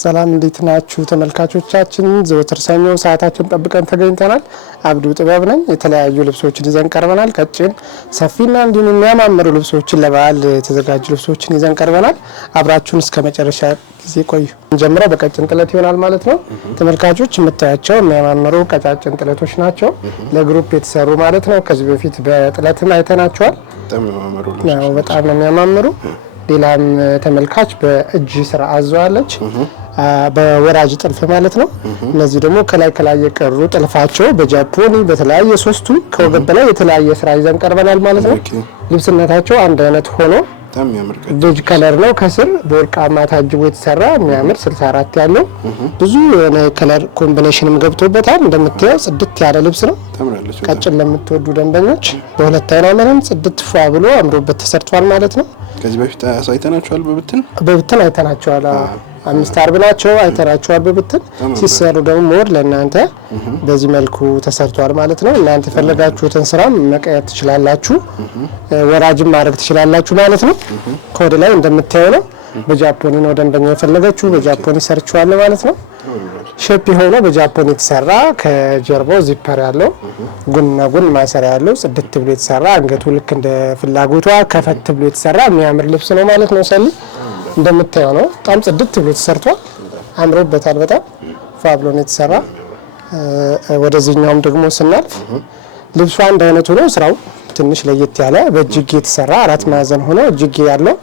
ሰላም እንዴት ናችሁ ተመልካቾቻችን? ዘወትር ሰኞ ሰዓታችን ጠብቀን ተገኝተናል። አብዱ ጥበብ ነኝ። የተለያዩ ልብሶችን ይዘን ቀርበናል። ቀጭን ሰፊና እንዲሁም የሚያማምሩ ልብሶችን ለበዓል የተዘጋጁ ልብሶችን ይዘን ቀርበናል። አብራችሁን እስከ መጨረሻ ጊዜ ቆዩ። እንጀምረው በቀጭን ጥለት ይሆናል ማለት ነው። ተመልካቾች የምታያቸው የሚያማምሩ ቀጫጭን ጥለቶች ናቸው። ለግሩፕ የተሰሩ ማለት ነው። ከዚህ በፊት በጥለትም አይተናቸዋል። በጣም ነው የሚያማምሩ። ሌላም ተመልካች በእጅ ስራ አዘዋለች በወራጅ ጥልፍ ማለት ነው። እነዚህ ደግሞ ከላይ የቀሩ ጥልፋቸው በጃፖኒ በተለያየ ሶስቱ ከወገብ በላይ የተለያየ ስራ ይዘን ቀርበናል ማለት ነው። ልብስነታቸው አንድ አይነት ሆኖ ዶጅ ከለር ነው። ከስር በወርቃማ ታጅቦ የተሰራ የሚያምር 64 ያለው ብዙ የሆነ ከለር ኮምቢኔሽንም ገብቶበታል። እንደምታየው ጽድት ያለ ልብስ ነው። ቀጭን ለምትወዱ ደንበኞች በሁለት አይና ምንም ጽድት ፏ ብሎ አምሮበት ተሰርቷል ማለት ነው። ከዚህ በፊት አይተናቸዋል። በብትን አይተናቸዋል። አምስት አርብ ናቸው አይተናቸዋል። በብትን ሲሰሩ ደግሞ ሞር ለእናንተ በዚህ መልኩ ተሰርቷል ማለት ነው። እናንተ ፈለጋችሁትን ስራ መቀየር ትችላላችሁ፣ ወራጅም ማድረግ ትችላላችሁ ማለት ነው። ኮድ ላይ እንደምታየው ነው። በጃፖኒ ነው ደንበኛ የፈለገችው፣ በጃፖኒ ሰርቻለሁ ማለት ነው። ሼፕ ሆኖ በጃፖኒ የተሰራ ከጀርባው ዚፐር ያለው ጉንና ጉን ማሰሪያ ያለው ጽድት ብሎ የተሰራ አንገቱ ልክ እንደ ፍላጎቷ ከፈት ብሎ የተሰራ የሚያምር ልብስ ነው ማለት ነው። ሰሊ እንደምታየው ነው። በጣም ጽድት ብሎ ተሰርቷል። አምሮበታል። በጣም ፋብሎ ነው የተሰራ። ወደዚህኛውም ደግሞ ስናልፍ ልብሱ አንድ አይነት ሆኖ ስራው ትንሽ ለየት ያለ በእጅጌ የተሰራ አራት ማዕዘን ሆኖ እጅጌ ያለው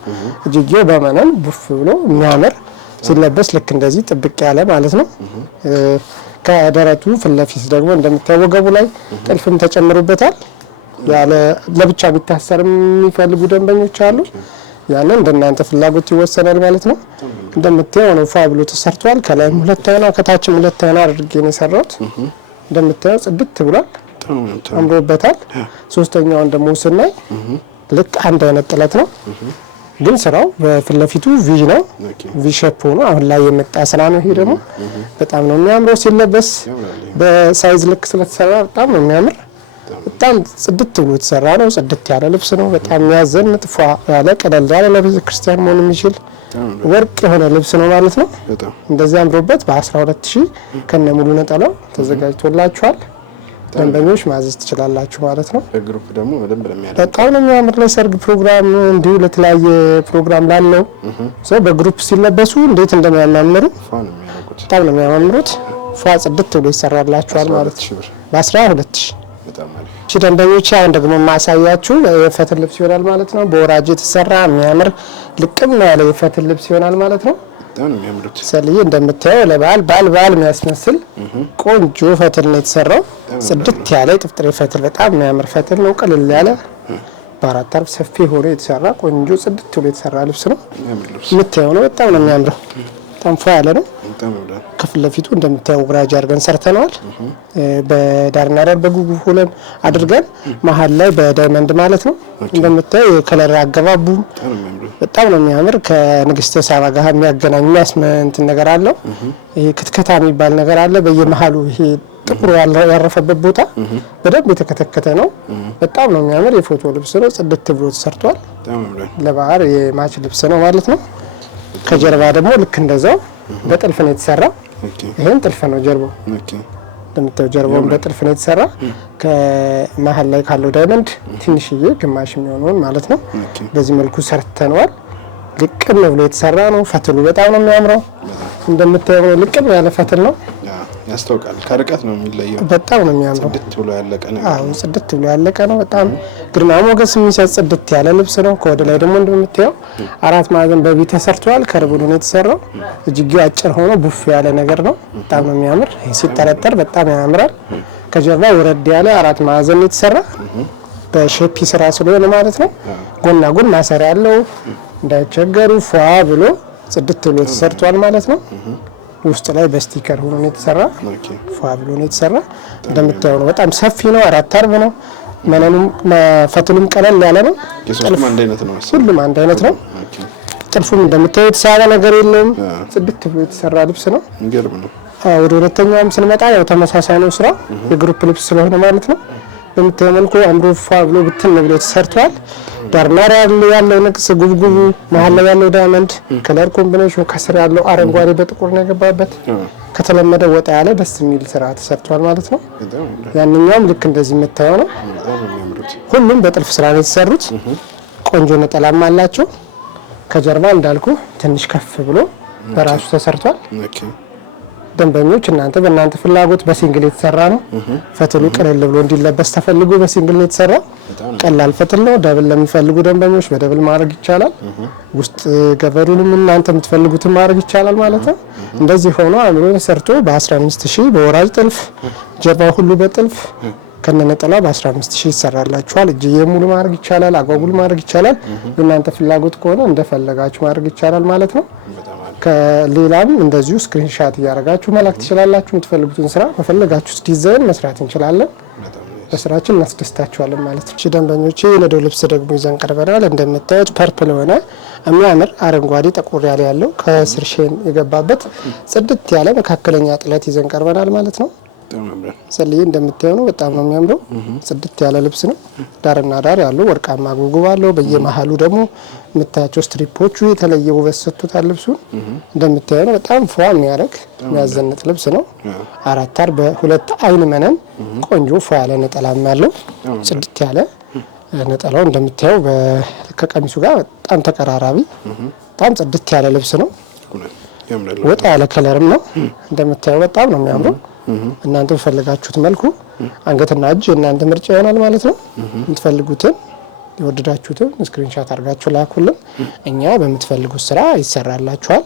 እጅጌው በመነን ቡፍ ብሎ የሚያምር ሲለበስ ልክ እንደዚህ ጥብቅ ያለ ማለት ነው። ከደረቱ ፍለፊት ደግሞ እንደምታየው ወገቡ ላይ ጥልፍም ተጨምሮበታል። ያለ ለብቻ ቢታሰር የሚፈልጉ ደንበኞች አሉ። ያንን እንደናንተ ፍላጎት ይወሰናል ማለት ነው። እንደምታየው ነው ፋብሎ ተሰርቷል። ከላይም ሁለት አይና ከታችም ሁለት አይና አድርጌ ነው የሰራሁት። እንደምታየው ጽድት ብሏል፣ አምሮበታል። ሶስተኛውን ደግሞ ስናይ ልክ አንድ አይነት ጥለት ነው ግን ስራው በፍለፊቱ ቪ ነው። ቪ ሼፕ ሆኖ አሁን ላይ የመጣ ስራ ነው። ይሄ ደግሞ በጣም ነው የሚያምረው ሲለበስ በሳይዝ ልክ ስለተሰራ በጣም ነው የሚያምር። በጣም ጽድት ብሎ የተሰራ ነው። ጽድት ያለ ልብስ ነው። በጣም የሚያዘን ጥፏ ያለ ቀለል ያለ ለቤተ ክርስቲያን መሆን የሚችል ወርቅ የሆነ ልብስ ነው ማለት ነው። እንደዚህ አምሮበት በ12000 ከነ ሙሉ ነጠላው ተዘጋጅቶላችኋል። ደንበኞች ማዘዝ ትችላላችሁ ማለት ነው። በግሩፕ ደግሞ በጣም ነው የሚያምር ለሰርግ ፕሮግራም እንዲሁ ለተለያየ ፕሮግራም ላለው ሰው በግሩፕ ሲለበሱ እንዴት እንደሚያማምሩ በጣም ነው የሚያማምሩት። ፏ ጽድት ብሎ ይሰራላችኋል ማለት ነው። በ12000 በጣም አሪፍ። እሺ ደንበኞች አሁን ደግሞ ማሳያችሁ የፈትል ልብስ ይሆናል ማለት ነው። በወራጅ የተሰራ የሚያምር ልቅም ያለ የፈትል ልብስ ይሆናል ማለት ነው። በጣም ነው የሚያምሩት። ሰልዬ እንደምታየው ለበዓል የሚያስመስል ቆንጆ ፈትል ነው የተሰራው። ጽድት ያለ ጥፍጥሬ ፈትል በጣም የሚያምር ፈትል ነው። ቀለል ያለ በአራት አርብ ሰፊ ሆኖ የተሰራ ቆንጆ ጽድት ብሎ የተሰራ ልብስ ነው። የምታየው ነው። በጣም ነው የሚያምረው። በጣም ፏ ያለ ነው። ከፊት ለፊቱ እንደምታየው ወራጅ አድርገን ሰርተናል። በዳርና ዳር በጉጉ ሁለም አድርገን መሀል ላይ በዳይመንድ ማለት ነው። እንደምታየው የከለር አገባቡ በጣም ነው የሚያምር። ከንግስተ ሳባ ጋር የሚያገናኝ የሚያስመንት ነገር አለው። ይሄ ክትከታ የሚባል ነገር አለ በየመሃሉ። ይሄ ጥቁር ያረፈበት ቦታ በደንብ የተከተከተ ነው። በጣም ነው የሚያምር። የፎቶ ልብስ ነው። ጽድት ብሎ ተሰርቷል። ለበዓል የማች ልብስ ነው ማለት ነው። ከጀርባ ደግሞ ልክ እንደዛው በጥልፍ ነው የተሰራ። ይሄን ጥልፍ ነው ጀርባው። እንደምታየው ጀርባው በጥልፍ ነው የተሰራ። ከመሀል ላይ ካለው ዳይመንድ ትንሽዬ ግማሽ የሚሆነውን ማለት ነው በዚህ መልኩ ሰርተነዋል። ልቅም ብሎ የተሰራ ነው። ፈትሉ በጣም ነው የሚያምረው። እንደምታየው ልቅም ያለ ፈትል ነው። ያስታውቃል። ከርቀት ነው የሚለየው። በጣም ነው የሚያምረው። ጽድት ብሎ ያለቀ ነው። ጽድት ብሎ ያለቀ ነው። በጣም ግርማ ሞገስ የሚሰጥ ጽድት ያለ ልብስ ነው። ከወደ ላይ ደግሞ እንደምታየው አራት ማዕዘን በቢ ተሰርቷል። ከርብሉ ነው የተሰራው። እጅጌው አጭር ሆኖ ቡፍ ያለ ነገር ነው። በጣም ነው የሚያምር። ሲጠረጠር በጣም ያምራል። ከጀርባ ወረድ ያለ አራት ማዕዘን ነው የተሰራ በሼፕ ስራ ስለሆነ ማለት ነው። ጎና ጎን ማሰሪያ ያለው እንዳይቸገሩ ፏ ብሎ ጽድት ብሎ ተሰርቷል ማለት ነው። ውስጥ ላይ በስቲከር ሆኖ ነው የተሰራ። ፏ ብሎ ነው የተሰራ። እንደምታየው ነው። በጣም ሰፊ ነው። አራት አርብ ነው። መነኑም ፈትሉም ቀለል ያለ ነው። ሁሉም አንድ አይነት ነው። ሁሉም አንድ አይነት ነው። ጥልፉም እንደምታየው የተሳለ ነገር የለውም። ጽድት ብሎ የተሰራ ልብስ ነው። እንገርም ነው። ወደ ሁለተኛውም ስንመጣ ያው ተመሳሳይ ነው ስራ የግሩፕ ልብስ ስለሆነ ማለት ነው። በምታየው መልኩ አምሮ ፏ ብሎ ብትን ብሎ ተሰርቷል። ዳርና ዳር ያለው ንቅስ ጉብጉቡ መሀል ላይ ያለው ዳይመንድ ከለር ኮምቢኔሽን ከስር ያለው አረንጓዴ በጥቁር ነው የገባበት ከተለመደ ወጣ ያለ ደስ የሚል ስራ ተሰርቷል ማለት ነው። ያንኛውም ልክ እንደዚህ የምታየው ነው። ሁሉም በጥልፍ ስራ ነው የተሰሩት። ቆንጆ ነጠላም አላቸው። ከጀርባ እንዳልኩ ትንሽ ከፍ ብሎ በራሱ ተሰርቷል። ደንበኞች እናንተ በእናንተ ፍላጎት በሲንግል የተሰራ ነው። ፈትሉ ቀለል ብሎ እንዲለበስ ተፈልጎ በሲንግል ነው የተሰራው። ቀላል ፈትል ነው። ደብል ለሚፈልጉ ደንበኞች በደብል ማድረግ ይቻላል። ውስጥ ገበሩንም እናንተ የምትፈልጉትን ማድረግ ይቻላል ማለት ነው። እንደዚህ ሆኖ አምሮ ተሰርቶ በ15000 በወራጅ ጥልፍ ጀርባው ሁሉ በጥልፍ ከነነጠላ በ15000 ይሰራላችኋል። እጅዬ ሙሉ ማድረግ ይቻላል። አጓጉል ማድረግ ይቻላል። እናንተ ፍላጎት ከሆነ እንደፈለጋችሁ ማድረግ ይቻላል ማለት ነው። ከሌላም እንደዚሁ ስክሪንሻት እያደረጋችሁ መላክ ትችላላችሁ። የምትፈልጉትን ስራ በፈለጋችሁት ዲዛይን መስራት እንችላለን። በስራችን እናስደስታችኋለን ማለት ነው። እሺ ደንበኞቼ የነዶ ልብስ ደግሞ ይዘን ቀርበናል። እንደምታዩት ፐርፕል ሆነ የሚያምር አረንጓዴ ጠቆር ያለ ያለው ከስር ሼን የገባበት ጽድት ያለ መካከለኛ ጥለት ይዘን ቀርበናል ማለት ነው። ሰልዬ እንደምታየው ነው። በጣም ነው የሚያምረው። ጽድት ያለ ልብስ ነው። ዳርና ዳር ያለው ወርቃማ ጉጉብ አለው። በየመሃሉ ደግሞ የምታያቸው ስትሪፖቹ የተለየ ውበት ሰጥቶታል ልብሱን። እንደምታየው ነው። በጣም ፏ የሚያደርግ የሚያዘንጥ ልብስ ነው። 4 አር በሁለት አይን መነን ቆንጆ ፏ ያለ ነጠላም ያለው ጽድት ያለ ነጠላው እንደምታየው ከቀሚሱ ጋር በጣም ተቀራራቢ በጣም ጽድት ያለ ልብስ ነው። ወጣ ያለ ከለርም ነው። እንደምታየው በጣም ነው የሚያምረው። እናንተ በፈለጋችሁት መልኩ አንገትና እጅ እናንተ ምርጫ ይሆናል ማለት ነው። የምትፈልጉትን የወደዳችሁትን ስክሪንሻት አድርጋችሁ ላኩልን። እኛ በምትፈልጉት ስራ ይሰራላችኋል።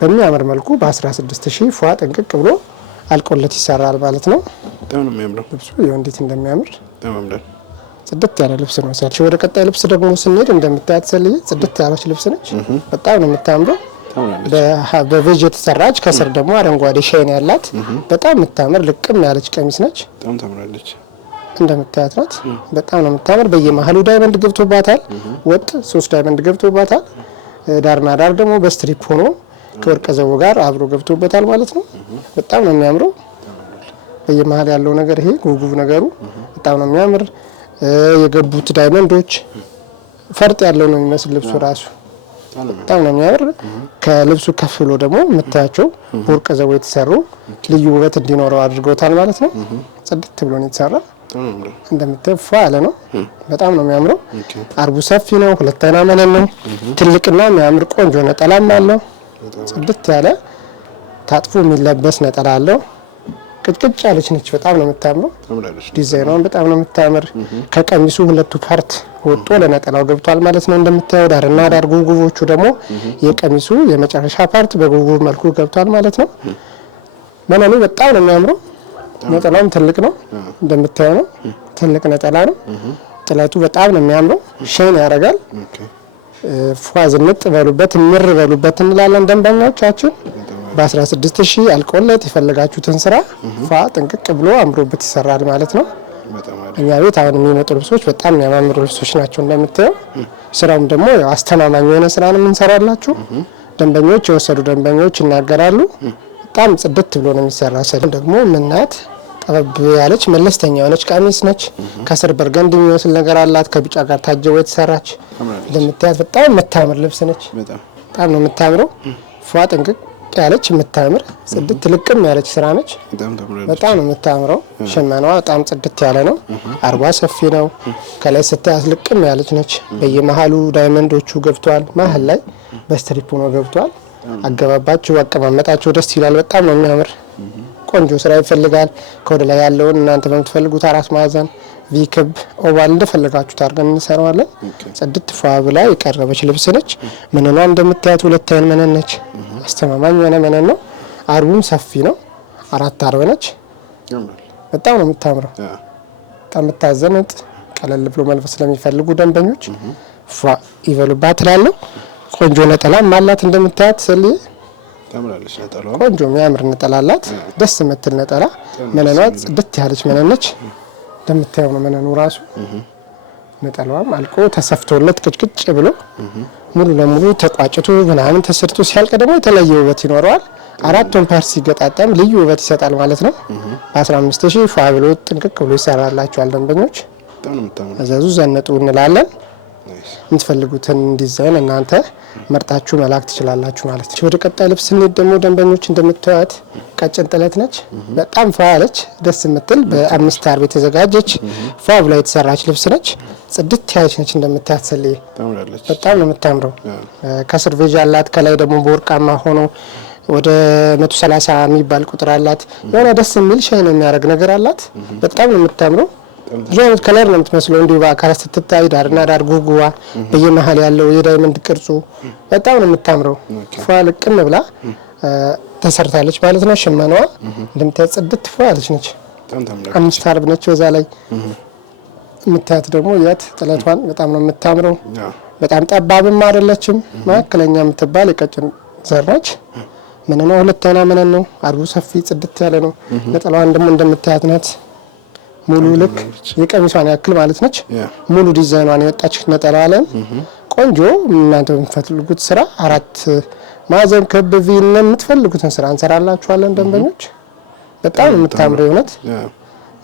በሚያምር መልኩ በ16000 ፏ ጥንቅቅ ብሎ አልቆለት ይሰራል ማለት ነው። በጣም ነው የሚያምረው ልብሱ። ይሄው እንዴት እንደሚያምር ጽድት ያለ ልብስ ነው። ሰልሽ ወደ ቀጣይ ልብስ ደግሞ ስንሄድ እንደምታያት ሰልዬ ጽድት ያለች ልብስ ነች። በጣም ነው የምታምረው። በቬጅ የተሰራች ከስር ደግሞ አረንጓዴ ሻይን ያላት በጣም የምታምር ልቅም ያለች ቀሚስ ነች። በጣም ታምራለች። እንደምታያት ናት። በጣም ነው የምታምር። በየመሃሉ ዳይመንድ ገብቶባታል። ወጥ 3 ዳይመንድ ገብቶባታል። ዳርና ዳር ደግሞ በስትሪፕ ሆኖ ከወርቀ ዘቦ ጋር አብሮ ገብቶበታል ማለት ነው። በጣም ነው የሚያምረው። በየመሃል ያለው ነገር ይሄ ጉጉብ ነገሩ በጣም ነው የሚያምር። የገቡት ዳይመንዶች ፈርጥ ያለው ነው የሚመስል ልብሱ ራሱ በጣም ነው የሚያምር። ከልብሱ ከፍ ብሎ ደግሞ የምታያቸው በወርቀ ዘቦ የተሰሩ ልዩ ውበት እንዲኖረው አድርገውታል ማለት ነው። ጽድት ብሎ ነው የተሰራ። እንደምታየው ፏ ያለ ነው። በጣም ነው የሚያምረው። አርቡ ሰፊ ነው። 2 አይና መነን ነው። ትልቅና የሚያምር ቆንጆ ነጠላም አለው። ጽድት ያለ ታጥፎ የሚለበስ ነጠላ አለው። ቅጭቅጭ ያለች ነች። በጣም ነው የምታምረው። ዲዛይኗን በጣም ነው የምታምር። ከቀሚሱ ሁለቱ ፓርት ወጦ ለነጠላው ገብቷል ማለት ነው። እንደምታየው ዳርና ዳር ጉጉቦቹ ደግሞ የቀሚሱ የመጨረሻ ፓርት በጉጉብ መልኩ ገብቷል ማለት ነው። መነኑ በጣም ነው የሚያምረው። ነጠላውም ትልቅ ነው። እንደምታየው ነው። ትልቅ ነጠላ ነው። ጥለቱ በጣም ነው የሚያምረው። ሼን ያደርጋል። ፏ ዝንጥ በሉበት ምር በሉበት እንላለን ደንበኞቻችን። በ16000 አልቆለት የፈለጋችሁትን ስራ ፏ ጥንቅቅ ብሎ አምሮበት ይሰራል ማለት ነው። እኛ ቤት አሁን የሚመጡ ልብሶች በጣም የሚያማምሩ ልብሶች ናቸው። እንደምታየው ስራውም ደግሞ አስተማማኝ የሆነ ስራ ነው የምንሰራላችሁ። ደንበኞች የወሰዱ ደንበኞች ይናገራሉ። በጣም ጽድት ብሎ ነው የሚሰራ። ሰለም ደግሞ ምናት ጠበብ ያለች መለስተኛ የሆነች ቀሚስ ነች። ከስር በርገንድ የሚመስል ነገር አላት። ከቢጫ ጋር ታጀው የተሰራች እንደምታያት በጣም የምታምር ልብስ ነች። በጣም ነው የምታምረው። ፏ ጥንቅቅ ያለች የምታምር ጽድት ልቅም ያለች ስራ ነች። በጣም ነው የምታምረው። ሽመናዋ በጣም ጽድት ያለ ነው። አርቧ ሰፊ ነው። ከላይ ስታያት ልቅም ያለች ነች። በየመሃሉ ዳይመንዶቹ ገብቷል። መሀል ላይ በስትሪፕ ነው ገብቷል። አገባባቸው አቀማመጣቸው ደስ ይላል። በጣም ነው የሚያምር። ቆንጆ ስራ ይፈልጋል። ከወደ ላይ ያለውን እናንተ በምትፈልጉት 4 ማዕዘን ቪክብ ኦቫል እንደፈለጋችሁት አድርገን እንሰራዋለን። ጽድት ፏ ብላ የቀረበች ልብስ ነች። መነኗ እንደምታያት 2 አይን መነን ነች። አስተማማኝ የሆነ መነን ነው። አርቡም ሰፊ ነው። 4 አርብ ነች። በጣም ነው የምታምረው። በጣም የምታዘንጥ ቀለል ብሎ መልበስ ስለሚፈልጉ ደንበኞች ፏ ይበሉባት እላለሁ። ቆንጆ ነጠላም አላት እንደምታያት ሰልዬ ታምራለች። ነጠላዋ ቆንጆ የሚያምር ነጠላ አላት። ደስ የምትል ነጠላ። መነኗ ጽድት ያለች መነን ነች። እንደምታየው ነው መነኑ ራሱ። ነጠላዋም አልቆ ተሰፍቶለት ቅጭቅጭ ብሎ ሙሉ ለሙሉ ተቋጭቶ ምናምን ተሰርቶ ሲያልቅ ደግሞ የተለየ ውበት ይኖረዋል። 4ቱን ፓርት ሲገጣጠም ልዩ ውበት ይሰጣል ማለት ነው። በ15000 ፋ ብሎ ጥንቅቅ ብሎ ይሰራላችኋል ደንበኞች። እዘዙ ዘነጡ እንላለን። የምትፈልጉትን ዲዛይን እናንተ መርጣችሁ መላክ ትችላላችሁ ማለት ነው። ወደ ቀጣይ ልብስ ስንሄድ ደግሞ ደንበኞች እንደምታዩት ቀጭን ጥለት ነች። በጣም ፏ ያለች ደስ የምትል በ5 አርብ የተዘጋጀች ፏ ብላ የተሰራች ልብስ ነች። ጽድት ያለች ነች እንደምታያት ሰልዬ በጣም ነው የምታምረው። ከስር ቬጅ አላት። ከላይ ደግሞ በወርቃማ ሆኖ ወደ 130 የሚባል ቁጥር አላት። የሆነ ደስ የሚል ሻይን የሚያደርግ ነገር አላት። በጣም ነው የምታምረው። ብዙ አይነት ከለር ነው የምትመስለው። እንዲሁ በአካል ስትታይ ዳርና ዳር ጉጉዋ በየመሀል ያለው የዳይመንድ ቅርጹ በጣም ነው የምታምረው። ፏ ልቅም ብላ ተሰርታለች ማለት ነው። ሽመናዋ እንደምታያት ጽድት ፏ ያለች ነች። 5 አርብ ነች። በዛ ላይ የምታያት ደግሞ ያት ጥለቷን በጣም ነው የምታምረው። በጣም ጠባብም አይደለችም፣ መካከለኛ የምትባል የቀጭን ዘር ነች። ምንነው 2 አይና ምንን ነው። አርቡ ሰፊ ጽድት ያለ ነው። ነጠላዋን ደግሞ እንደምታያት ናት። ሙሉ ልክ የቀሚሷን ያክል ማለት ነች። ሙሉ ዲዛይኗን የወጣች ነጠላዋ ላይ ቆንጆ እናንተ የምትፈልጉት ስራ 4 ማዕዘን ክብ ቪ የምትፈልጉትን ስራ እንሰራላችኋለን ደንበኞች። በጣም የምታምረው እውነት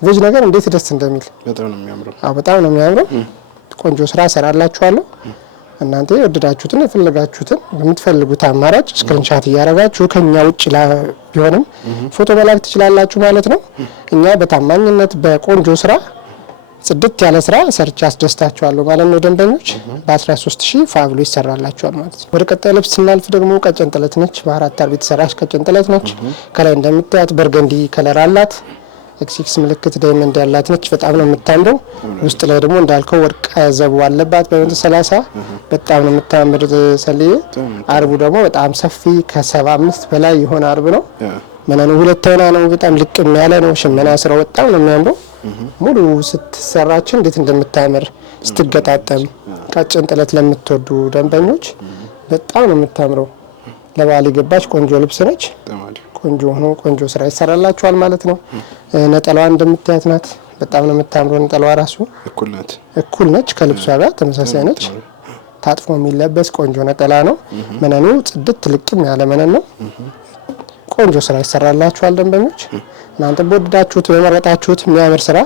ቬጅ ነገር እንዴት ደስ እንደሚል በጣም ነው የሚያምረው። በጣም ነው የሚያምረው። ቆንጆ ስራ ሰራላችኋለሁ። እናንተ የወደዳችሁትን የፈለጋችሁትን የምትፈልጉት አማራጭ ስክሪንሻት እያደረጋችሁ ከኛ ውጭ ቢሆንም ፎቶ መላክ ትችላላችሁ ማለት ነው። እኛ በታማኝነት በቆንጆ ስራ ጽድት ያለ ስራ ሰርች አስደስታችኋለሁ ማለት ነው ደንበኞች። በ13000 ፋብሎ ይሰራላችኋል ማለት ነው። ወደ ቀጣይ ልብስ ስናልፍ ደግሞ ቀጭን ጥለት ነች። በ4 አርብ የተሰራች ቀጭን ጥለት ነች። ከላይ እንደምታያት በርገንዲ ከለር አላት። ኤክሲክስ ምልክት ዳይመንድ ያላት ነች። በጣም ነው የምታምረው። ውስጥ ላይ ደግሞ እንዳልከው ወርቅ ዘቡ አለባት በ130 በጣም ነው የምታምር ሰልዬ። አርቡ ደግሞ በጣም ሰፊ ከ75 በላይ የሆነ አርብ ነው። ምንኑ 2 አይና ነው። በጣም ልቅም ያለ ነው። ሽመና ስራው በጣም ነው የሚያምረው። ሙሉ ስትሰራችን እንዴት እንደምታምር ስትገጣጠም ቀጭን ጥለት ለምትወዱ ደንበኞች በጣም ነው የምታምረው። ለባል የገባች ቆንጆ ልብስ ነች። ቆንጆ ሆኖ ቆንጆ ስራ ይሰራላችኋል ማለት ነው። ነጠላዋ እንደምታያት ናት። በጣም ነው የምታምረው። ነጠላዋ ራሱ እኩል ነች ከልብሷ ጋር ተመሳሳይ ነች። ታጥፎ የሚለበስ ቆንጆ ነጠላ ነው። መነኑ ጽድት ልቅም ያለ መነን ነው። ቆንጆ ስራ ይሰራላችኋል ደንበኞች። እናንተ በወደዳችሁት በመረጣችሁት የሚያምር ስራ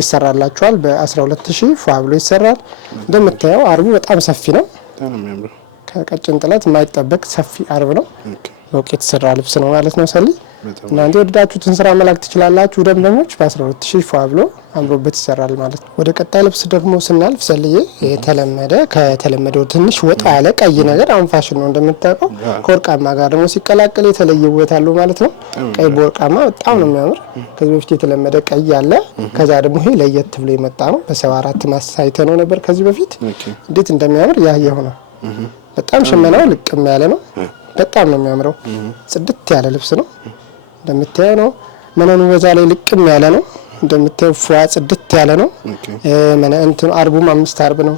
ይሰራላችኋል። በ12000 ፋብሎ ይሰራል። እንደምታየው አርቡ በጣም ሰፊ ነው። ከቀጭን ጥለት የማይጠበቅ ሰፊ አርብ ነው። በውቅ የተሰራ ልብስ ነው ማለት ነው ሰሊ። እናንተ ወደዳችሁትን ስራ መላክ ትችላላችሁ ደንበኞች። በ12000 ፋብሎ አምሮበት ይሰራል ማለት ነው። ወደ ቀጣይ ልብስ ደግሞ ስናልፍ ሰልዬ ከተለመደው ትንሽ ወጣ ያለ ቀይ ነገር አሁን ፋሽን ነው እንደምታውቀው። ከወርቃማ ጋር ደግሞ ሲቀላቀል የተለየ ውበት አለው ማለት ነው። ቀይ በወርቃማ በጣም ነው የሚያምር። ከዚህ በፊት የተለመደ ቀይ አለ። ከዛ ደግሞ ይሄ ለየት ብሎ የመጣ ነው። በ74 ማሳይተ ነው ነበር ከዚህ በፊት። እንዴት እንደሚያምር ያየው ነው። በጣም ሽመናው ልቅም ያለ ነው። በጣም ነው የሚያምረው። ጽድት ያለ ልብስ ነው እንደምታየው ነው። መነኑ በዛ ላይ ልቅም ያለ ነው እንደምታየው። ፏ ጽድት ያለ ነው። እንትን አርቡም 5 አርብ ነው።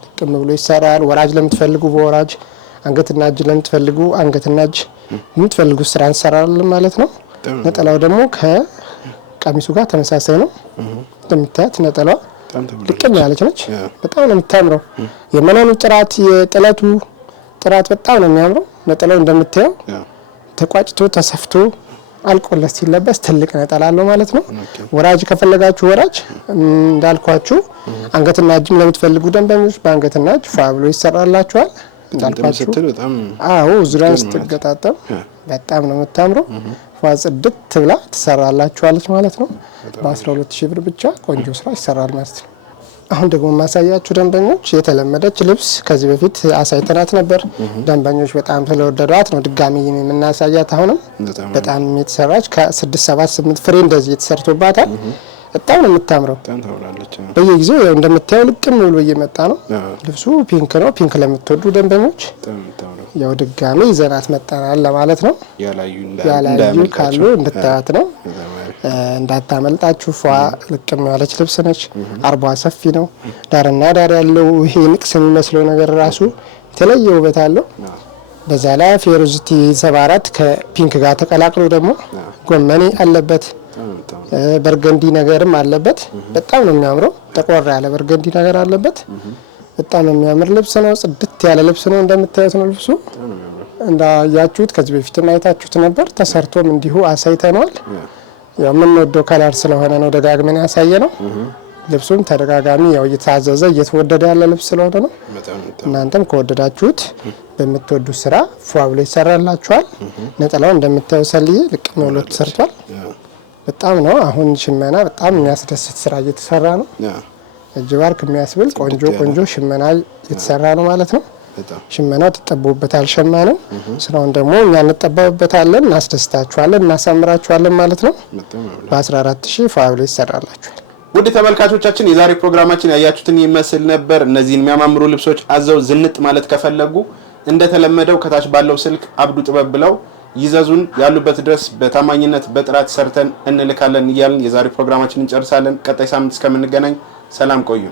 ልቅም ብሎ ይሰራል። ወራጅ ለምትፈልጉ በወራጅ፣ አንገትና እጅ ለምትፈልጉ አንገትና እጅ የምትፈልጉ ስራ እንሰራለን ማለት ነው። ነጠላው ደግሞ ከቀሚሱ ጋር ተመሳሳይ ነው። እንደምታያት ነጠላው ልቅም ያለች ነች። በጣም ነው የምታምረው። የመነኑ ጥራት የጥለቱ ጥራት በጣም ነው የሚያምረው። ነጠላው እንደምታየው ተቋጭቶ ተሰፍቶ አልቆለት ሲለበስ ትልቅ ነጠላ አለው ማለት ነው። ወራጅ ከፈለጋችሁ ወራጅ እንዳልኳችሁ፣ አንገትና እጅም ለምትፈልጉ ደንበኞች በአንገትና እጅ ፋብሎ ይሰራላችኋል እንዳልኳችሁ። አዎ ዙሪያን ስትገጣጠም በጣም ነው የምታምረው። ጽድት ብላ ትሰራላችኋለች ማለት ነው። በ12000 ብር ብቻ ቆንጆ ስራ ይሰራል ማለት ነው። አሁን ደግሞ ማሳያችሁ ደንበኞች የተለመደች ልብስ ከዚህ በፊት አሳይተናት ነበር። ደንበኞች በጣም ስለወደዷት ነው ድጋሚ የምናሳያት። አሁንም በጣም የተሰራች ከ6-7-8 ፍሬ እንደዚህ የተሰርቶባታል። በጣም ነው የምታምረው። በየጊዜው ያው እንደምታየው ልቅም ብሎ እየመጣ ነው። ልብሱ ፒንክ ነው። ፒንክ ለምትወዱ ደንበኞች ያው ድጋሚ ይዘናት መጣናል ለማለት ነው። ያላዩ ካሉ እንድታያት ነው። እንዳታመልጣችሁ። ፏ ልቅም ያለች ልብስ ነች። አርቧ ሰፊ ነው። ዳርና ዳር ያለው ይሄ ንቅስ የሚመስለው ነገር ራሱ የተለየ ውበት አለው። በዛ ላይ ፌሮዚቲ 74 ከፒንክ ጋር ተቀላቅሎ ደግሞ ጎመኔ አለበት። በርገንዲ ነገርም አለበት። በጣም ነው የሚያምረው። ጠቆር ያለ በርገንዲ ነገር አለበት። በጣም የሚያምር ልብስ ነው። ጽድት ያለ ልብስ ነው። እንደምታዩት ነው ልብሱ። እንዳያችሁት ከዚህ በፊት አይታችሁት ነበር። ተሰርቶም እንዲሁ አሳይተነዋል። ያው የምንወደው ከለር ስለሆነ ነው ደጋግመን ያሳየ ነው። ልብሱም ተደጋጋሚ ያው እየታዘዘ እየተወደደ ያለ ልብስ ስለሆነ ነው። እናንተም ከወደዳችሁት በምትወዱት ስራ ፏ ብሎ ይሰራላችኋል። ነጠላው እንደምታዩ ሰልዬ ልቅም ብሎ ተሰርቷል። በጣም ነው አሁን ሽመና በጣም የሚያስደስት ስራ እየተሰራ ነው። እጅ ባርክ የሚያስብል ቆንጆ ሽመና እየተሰራ ነው ማለት ነው። ሽመናው ተጠቦበታል ሸማኔው። ስራውን ደግሞ እኛ እንጠበብበታለን፣ እናስደስታችኋለን፣ እናሳምራችኋለን ማለት ነው። በ14000 ፏ ብሎ ይሰራላችኋል። ውድ ተመልካቾቻችን የዛሬ ፕሮግራማችን ያያችሁትን ይመስል ነበር። እነዚህን የሚያማምሩ ልብሶች አዘው ዝንጥ ማለት ከፈለጉ እንደተለመደው ከታች ባለው ስልክ አብዱ ጥበብ ብለው ይዘዙን። ያሉበት ድረስ በታማኝነት በጥራት ሰርተን እንልካለን እያልን የዛሬ ፕሮግራማችንን እንጨርሳለን። ቀጣይ ሳምንት እስከምንገናኝ ሰላም ቆዩ።